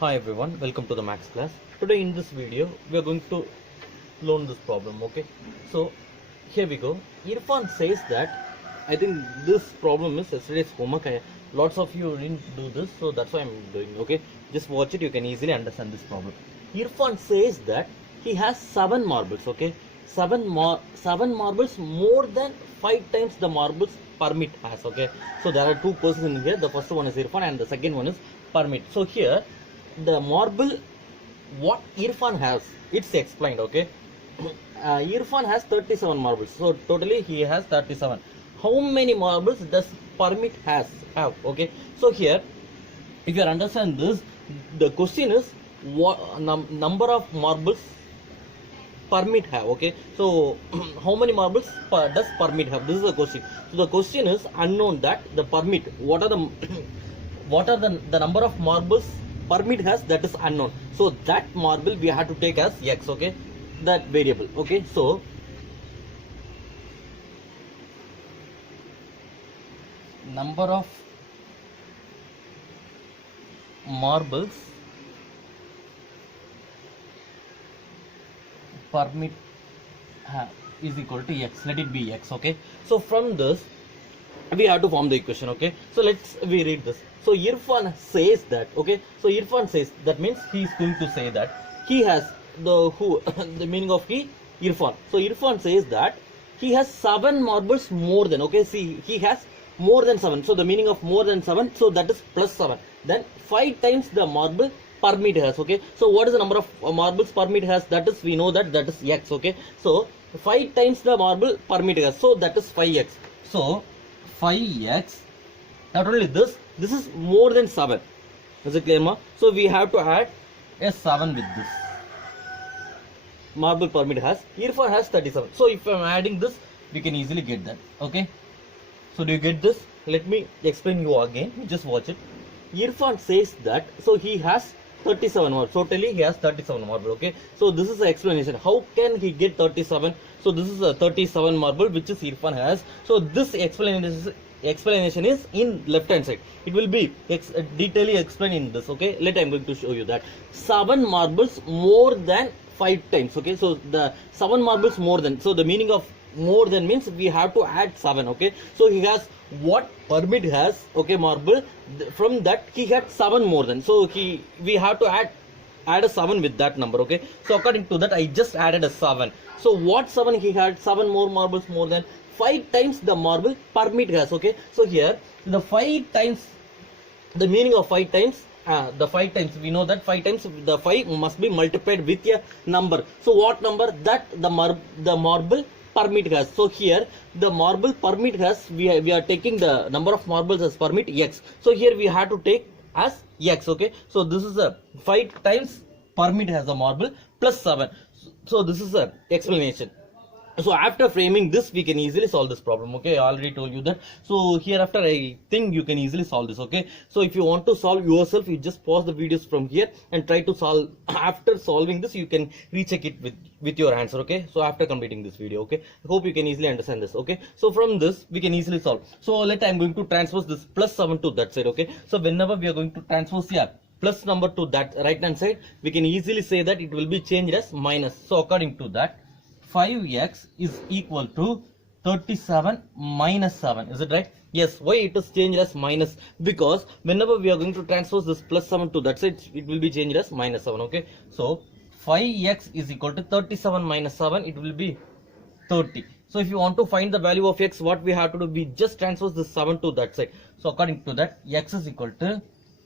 Hi everyone, welcome to the Max class. Today in this video, we are going to learn this problem, okay? So, here we go. Irfan says that, I think this problem is yesterday's homework. Lots of you didn't do this, so that's why I'm doing, okay? Just watch it, you can easily understand this problem. Irfan says that he has 7 marbles, okay? 7 marbles more than 5 times the marbles Permit has, okay? So, there are two persons in here. The first one is Irfan and the second one is Permit. So, here the marble what Irfan has, it's explained, okay? Irfan has 37 marbles, so totally he has 37. How many marbles does Permit have, okay? So here, if you understand this, the question is what number of marbles Permit have, okay? So how many marbles does Permit have? This is the question. So the question is unknown, that the Permit, what are the what are the number of marbles Permit has, that is unknown. So that marble we have to take as x, okay? That variable, okay? So number of marbles Permit is equal to x. Let it be x, okay? So from this we have to form the equation, okay? So we read this. So Irfan says that, okay? So Irfan says, that means he is going to say that he has the who the meaning of Irfan. So Irfan says that he has 7 marbles more than, okay? See, he has more than 7. So the meaning of more than 7, so that is plus 7. Then 5 times the marble Permit has, okay? So what is the number of marbles Permit has? That is, we know that is x, okay? So 5 times the marble Permit has, so that is 5x. So 5x, not only this is more than 7. Is it clear, ma? So we have to add a 7 with this. Marble Permit has, Irfan has 37. So if I am adding this, we can easily get that, okay? So do you get this? Let me explain you again. Just watch it. Irfan says that, so he has 37 marbles. Totally he has 37 marble, okay? So this is the explanation. How can he get 37? So this is a 37 marble which is Irfan has. So this explanation is in left hand side. It will be detailedly explained in this, okay? I'm going to show you that 7 marbles more than 5 times, okay? So the 7 marbles more than, so the meaning of more than means we have to add 7, okay? So he has what Permit has, okay, marble, from that he had 7 more than, so we have to add a 7 with that number, okay? So according to that I just added a 7. So what 7 he had? 7 more marbles more than 5 times the marble Permit has, okay? So here the 5 times, the meaning of 5 times, the 5 times, we know that 5 times the 5 must be multiplied with a number. So what number? That the marble Permit has. So here the marble Permit has, we are taking the number of marbles as Permit x. So here we have to take as x, okay? So this is a 5 times Permit has a marble plus 7. So this is a explanation. So after framing this, we can easily solve this problem, okay? I already told you that. So hereafter I think you can easily solve this, okay? So if you want to solve yourself, you just pause the videos from here and try to solve. After solving this, you can recheck it with your answer, okay? So after completing this video, okay? I hope you can easily understand this, okay? So from this we can easily solve. So I'm going to transpose this plus 7 to that side, okay? So whenever we are going to transpose here plus number to that right hand side, we can easily say that it will be changed as minus. So according to that, 5x is equal to 37 minus 7. Is it right? Yes. Why it is changed as minus? Because whenever we are going to transpose this plus 7 to that side, it will be changed as minus 7, okay? So 5x is equal to 37 minus 7, it will be 30. So if you want to find the value of x, what we have to do, we just transpose this 7 to that side. So according to that, x is equal to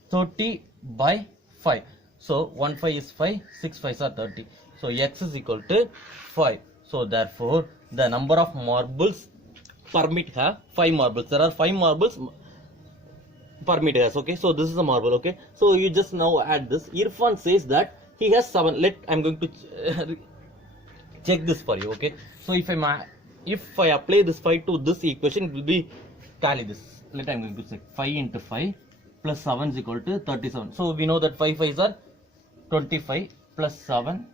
30 by 5. So 1 5 is 5, 6 5s are 30. So x is equal to 5. So therefore the number of marbles Permit have 5 marbles. There are 5 marbles Permit has, okay? So this is a marble, okay? So you just now add this. Irfan says that he has 7. I'm going to check this for you, okay? So if I apply this 5 to this equation, it will be tally this. I'm going to check 5 into 5 plus 7 is equal to 37. So we know that 5 5s are 25 plus 7.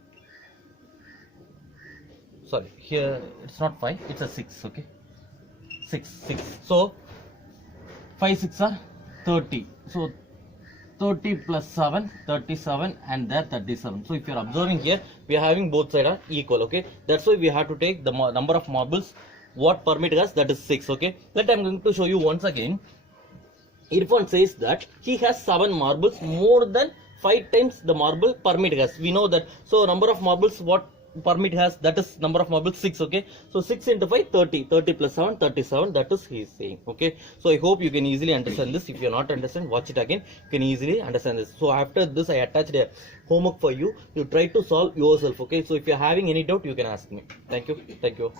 Sorry, here it's not 5, it's a 6, okay? 6. So 5 6 are 30. So 30 plus 7, 37, and there 37. So if you are observing here, we are having both sides are equal, okay. That's why we have to take the number of marbles what permit has, that is 6, okay. That I'm going to show you once again. Irfan says that he has 7 marbles, more than 5 times the marble permit has. We know that. So number of marbles what permit has, that is number of marbles 6, okay. So 6 into 5, 30, 30 plus 7, 37, that is he is saying, okay. So I hope you can easily understand this. If you are not understand, watch it again, you can easily understand this. So after this, I attached a homework for you. You try to solve yourself, okay. So if you are having any doubt, you can ask me. Thank you.